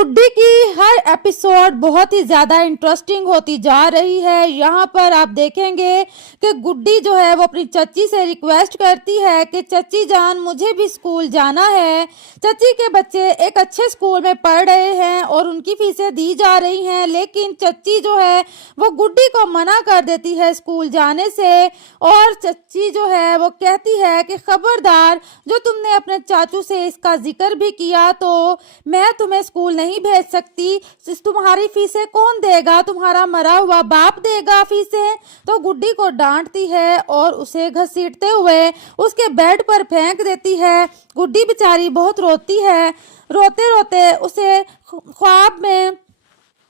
गुड्डी की हर एपिसोड बहुत ही ज़्यादा इंटरेस्टिंग होती जा रही है। यहाँ पर आप देखेंगे कि गुड्डी जो है वो अपनी चच्ची से रिक्वेस्ट करती है कि चच्ची जान मुझे भी स्कूल जाना है। चच्ची के बच्चे एक अच्छे स्कूल में पढ़ रहे हैं और उनकी फीसें दी जा रही हैं, लेकिन चच्ची जो है वो गुड्डी को मना कर देती है स्कूल जाने से। और चच्ची जो है वो कहती है कि खबरदार, जो तुमने अपने चाचू से इसका जिक्र भी किया तो मैं तुम्हें स्कूल नहीं भेज सकती। तुम्हारी फीसें कौन देगा? तुम्हारा मरा हुआ बाप देगा फीसें। तो गुड्डी को डांटती है और उसे घसीटते हुए उसके बेड पर फेंक देती है। गुड्डी बेचारी बहुत रोती है। रोते रोते उसे ख्वाब में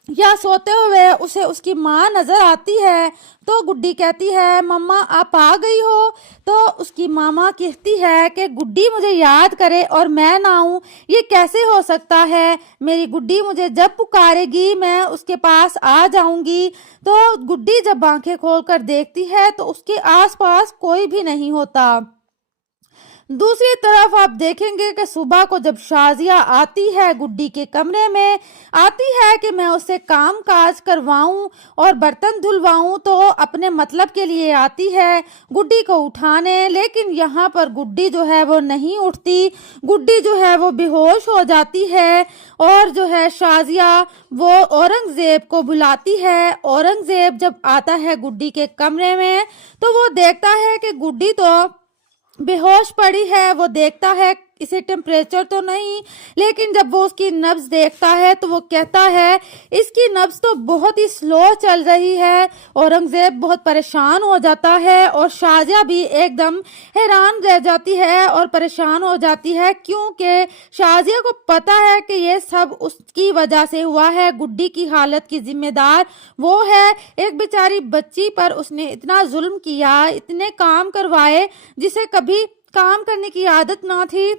या सोते हुए उसे उसकी माँ नजर आती है। तो गुड्डी कहती है, मम्मा आप आ गई हो? तो उसकी मामा कहती है कि गुड्डी मुझे याद करे और मैं ना आऊं, ये कैसे हो सकता है? मेरी गुड्डी मुझे जब पुकारेगी मैं उसके पास आ जाऊंगी। तो गुड्डी जब आंखें खोलकर देखती है तो उसके आसपास कोई भी नहीं होता। दूसरी तरफ आप देखेंगे कि सुबह को जब शाजिया आती है गुड्डी के कमरे में, आती है कि मैं उससे काम काज करवाऊं और बर्तन धुलवाऊं, तो अपने मतलब के लिए आती है गुड्डी को उठाने। लेकिन यहाँ पर गुड्डी जो है वो नहीं उठती। गुड्डी जो है वो बेहोश हो जाती है और जो है शाजिया वो औरंगजेब को बुलाती है। औरंगजेब जब आता है गुड्डी के कमरे में तो वो देखता है कि गुड्डी तो बेहोश पड़ी है। वो देखता है इसे टेम्परेचर तो नहीं, लेकिन जब वो उसकी नब्ज देखता है तो वो कहता है इसकी नब्ज तो बहुत ही स्लो चल रही है। औरंगजेब बहुत परेशान हो जाता है और शाजिया भी एकदम हैरान रह जाती है और परेशान हो जाती है, क्योंकि शाजिया को पता है कि ये सब उसकी वजह से हुआ है। गुड्डी की हालत की जिम्मेदार वो है। एक बेचारी बच्ची पर उसने इतना जुल्म किया, इतने काम करवाए जिसे कभी काम करने की आदत ना थी,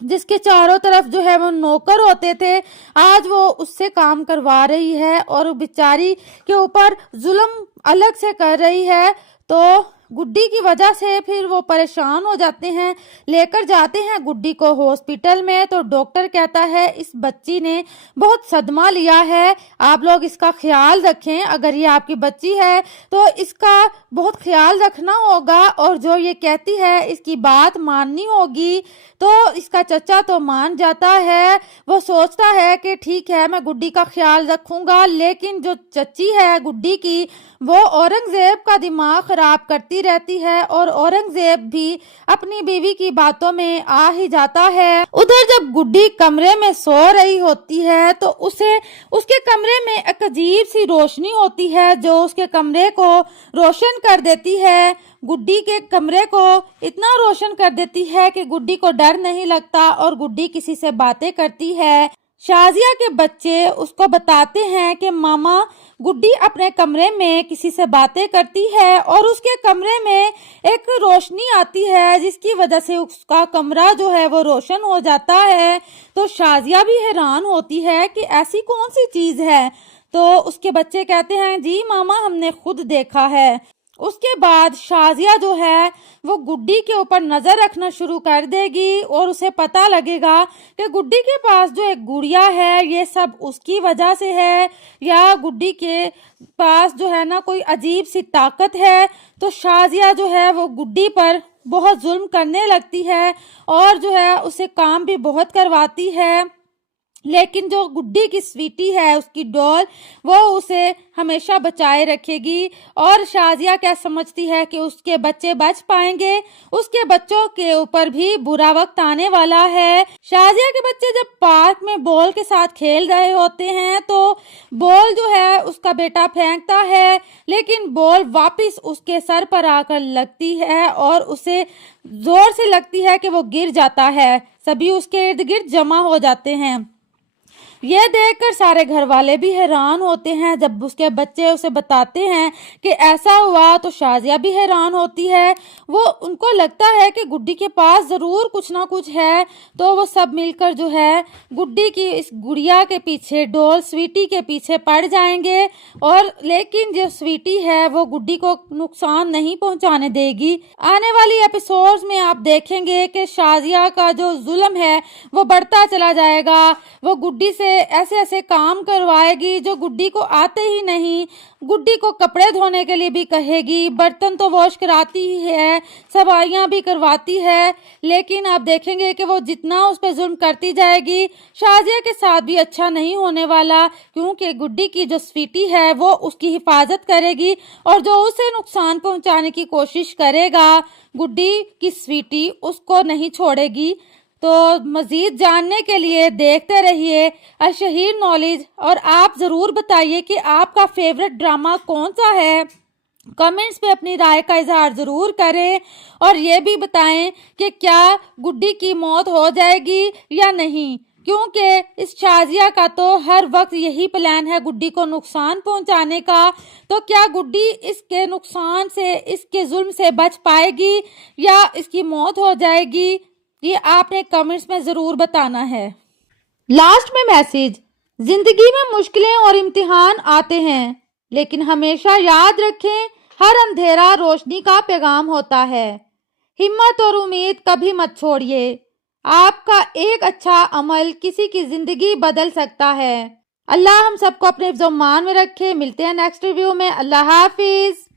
जिसके चारों तरफ जो है वो नौकर होते थे, आज वो उससे काम करवा रही है और बेचारी के ऊपर जुल्म अलग से कर रही है। तो गुड्डी की वजह से फिर वो परेशान हो जाते हैं। लेकर जाते हैं गुड्डी को हॉस्पिटल में तो डॉक्टर कहता है इस बच्ची ने बहुत सदमा लिया है, आप लोग इसका ख्याल रखें। अगर ये आपकी बच्ची है तो इसका बहुत ख्याल रखना होगा और जो ये कहती है इसकी बात माननी होगी। तो इसका चचा तो मान जाता है। वो सोचता है कि ठीक है मैं गुड्डी का ख्याल रखूंगा, लेकिन जो चच्ची है गुड्डी की वो औरंगजेब का दिमाग खराब करती रहती है और औरंगजेब भी अपनी बीवी की बातों में आ ही जाता है। उधर जब गुड्डी कमरे में सो रही होती है तो उसे उसके कमरे में एक अजीब सी रोशनी होती है जो उसके कमरे को रोशन कर देती है। गुड्डी के कमरे को इतना रोशन कर देती है कि गुड्डी को डर नहीं लगता और गुड्डी किसी से बातें करती है। शाजिया के बच्चे उसको बताते हैं कि मामा गुड्डी अपने कमरे में किसी से बातें करती है और उसके कमरे में एक रोशनी आती है जिसकी वजह से उसका कमरा जो है वो रोशन हो जाता है। तो शाजिया भी हैरान होती है कि ऐसी कौन सी चीज है। तो उसके बच्चे कहते हैं जी मामा हमने खुद देखा है। उसके बाद शाजिया जो है वो गुड्डी के ऊपर नजर रखना शुरू कर देगी और उसे पता लगेगा कि गुड्डी के पास जो एक गुड़िया है ये सब उसकी वजह से है, या गुड्डी के पास जो है ना कोई अजीब सी ताकत है। तो शाजिया जो है वो गुड्डी पर बहुत जुल्म करने लगती है और जो है उसे काम भी बहुत करवाती है। लेकिन जो गुड्डी की स्वीटी है उसकी डॉल वो उसे हमेशा बचाए रखेगी। और शाजिया क्या समझती है कि उसके बच्चे बच पाएंगे, उसके बच्चों के ऊपर भी बुरा वक्त आने वाला है। शाजिया के बच्चे जब पार्क में बॉल के साथ खेल रहे होते हैं तो बॉल जो है उसका बेटा फेंकता है, लेकिन बॉल वापस उसके सर पर आकर लगती है और उसे जोर से लगती है कि वो गिर जाता है। सभी उसके इर्द गिर्द जमा हो जाते हैं। ये देखकर सारे घर वाले भी हैरान होते हैं। जब उसके बच्चे उसे बताते हैं कि ऐसा हुआ तो शाजिया भी हैरान होती है। वो उनको लगता है कि गुड्डी के पास जरूर कुछ ना कुछ है। तो वो सब मिलकर जो है गुड्डी की इस गुड़िया के पीछे, डॉल स्वीटी के पीछे पड़ जाएंगे। और लेकिन जो स्वीटी है वो गुड्डी को नुकसान नहीं पहुंचाने देगी। आने वाली एपिसोड्स में आप देखेंगे कि शाजिया का जो जुल्म है वो बढ़ता चला जाएगा। वो गुड्डी से ایسے ایسے کام کروائے گی جو گڈی کو آتے ہی نہیں. گڈی کو کپڑے دھونے کے لیے بھی کہے گی, برتن تو واش کراتی ہی ہے, صفائیاں بھی کرواتی ہے, لیکن آپ دیکھیں گے کہ وہ جتنا اس پہ ظلم کرتی جائے گی شازیہ کے ساتھ بھی اچھا نہیں ہونے والا, کیونکہ گڈی کی جو سویٹی ہے وہ اس کی حفاظت کرے گی, اور جو اسے نقصان پہنچانے کی کوشش کرے گا گڈی کی سویٹی اس کو نہیں چھوڑے گی. تو مزید جاننے کے لیے دیکھتے رہیے الشہیر نالج, اور آپ ضرور بتائیے کہ آپ کا فیوریٹ ڈرامہ کون سا ہے. کمنٹس پہ اپنی رائے کا اظہار ضرور کریں, اور یہ بھی بتائیں کہ کیا گڈی کی موت ہو جائے گی یا نہیں, کیونکہ اس شازیہ کا تو ہر وقت یہی پلان ہے گڈی کو نقصان پہنچانے کا. تو کیا گڈی اس کے نقصان سے, اس کے ظلم سے بچ پائے گی یا اس کی موت ہو جائے گی, یہ آپ نے کمنٹس میں ضرور بتانا ہے. لاسٹ میں میسج, زندگی میں مشکلیں اور امتحان آتے ہیں, لیکن ہمیشہ یاد رکھیں ہر اندھیرا روشنی کا پیغام ہوتا ہے. ہمت اور امید کبھی مت چھوڑیے, آپ کا ایک اچھا عمل کسی کی زندگی بدل سکتا ہے. اللہ ہم سب کو اپنے حفظ و امان میں رکھے. ملتے ہیں نیکسٹ ریویو میں. اللہ حافظ.